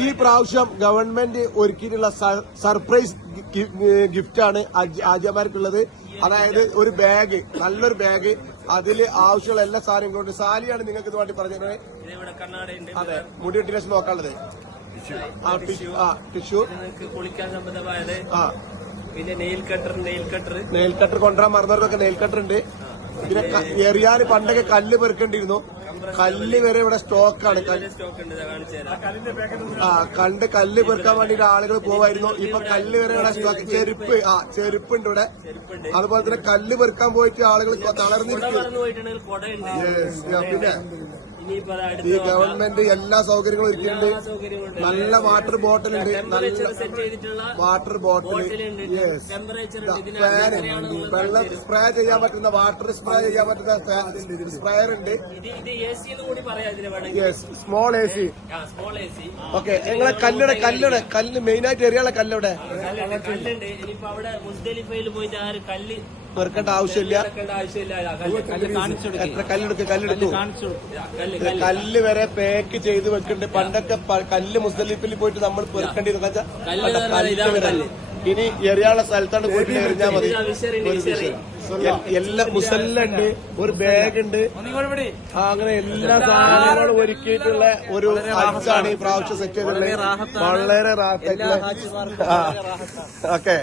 ഈ പ്രാവശ്യം government ഒരുക്കിയിട്ടുള്ള surprise gift ആണ് ആദ്യമാർക്കുള്ളത് അതായത് ഒരു ബാഗ് നല്ലൊരു ബാഗ്. അതിൽ ആവശ്യമുള്ള എല്ലാ സാധനങ്ങളും കൊണ്ട് സാലിയാണ് നിങ്ങൾക്ക് ഇത് വേണ്ടി പറഞ്ഞത് അതെ മുടി വെട്ടി ലക്ഷം നോക്കാനുള്ളത്. ആ ടിഷ്യൂ. ആ ടിഷ്യൂ. നിങ്ങൾക്ക് കുളിക്കാൻ സംബന്ധമായത് ആ. പിന്നെ nail cutter nail cutter nail cutter കൊണ്ടുവരാൻ മറന്നവർക്കൊക്കെ നെയിൽ കട്ടർ ഉണ്ട്. പിന്നെ എറിയാൻ പണ്ടൊക്കെ കല്ല് പെറുക്കേണ്ടിയിരുന്നു. കല്ല് വരെ ഇവിടെ സ്റ്റോക്കാണ് ആ കണ്ട് കല്ല് പെറുക്കാൻ വേണ്ടിട്ട് ആളുകൾ പോവായിരുന്നു. ഇപ്പൊ കല്ല് വരെ ഇവിടെ സ്റ്റോക്ക് ചെരുപ്പ് ആ ചെരുപ്പുണ്ട് ഇവിടെ. അതുപോലെ തന്നെ കല്ല് പെറുക്കാൻ പോയിട്ട് ആളുകൾ തളർന്നിരിക്കും പിന്നെ? ഈ ഗവൺമെന്റ് എല്ലാ സൗകര്യങ്ങളും ഒരുക്കിയിട്ടുണ്ട് നല്ല വാട്ടർ ബോട്ടിൽ ഉണ്ട്. നല്ല വാട്ടർ ബോട്ടിൽ ഫാന് വെള്ളം സ്പ്രേ ചെയ്യാൻ പറ്റുന്ന വാട്ടർ സ്പ്രേ ചെയ്യാൻ പറ്റുന്ന സ്പ്രേയർ ഉണ്ട്. Yes small A C okay നിങ്ങളെ കല്ലുടെ കല്ലുടെ കല്ല് മെയിനായിട്ട് എറിയാനുള്ള കല്ലുടെ കല്ലുണ്ട് ഇനിയിപ്പോ അവിടെ മുസ്തലിഫയിൽ പോയിട്ട് ആര് കല്ല് പെറുക്കേണ്ട ആവശ്യമില്ല. എത്ര കല്ലെടുക്ക് കല്ലെടുത്തു. കല്ല് വരെ പാക്ക് ചെയ്ത് വെക്കണ്ട്. പണ്ടൊക്കെ കല്ല് മുസ്ലിഫിൽ പോയിട്ട് നമ്മൾ പെറുക്കേണ്ടിരുന്നു. ഇനി എറിയാനുള്ള സ്ഥലത്താണ് പോയിട്ട് എറിഞ്ഞാൽ മതി. എല്ലാ മുസല്ലുണ്ട് ഒരു ബാഗ് ഉണ്ട് അങ്ങനെ എല്ലാ സാധനങ്ങളും ഒരുക്കിയിട്ടുള്ള ഒരു ഹജ്ജാണ് ഈ പ്രാവശ്യം സെറ്റ് ചെയ്തിട്ടുള്ളത്. വളരെ റാഹത്തായിട്ടുള്ള ഓക്കെ.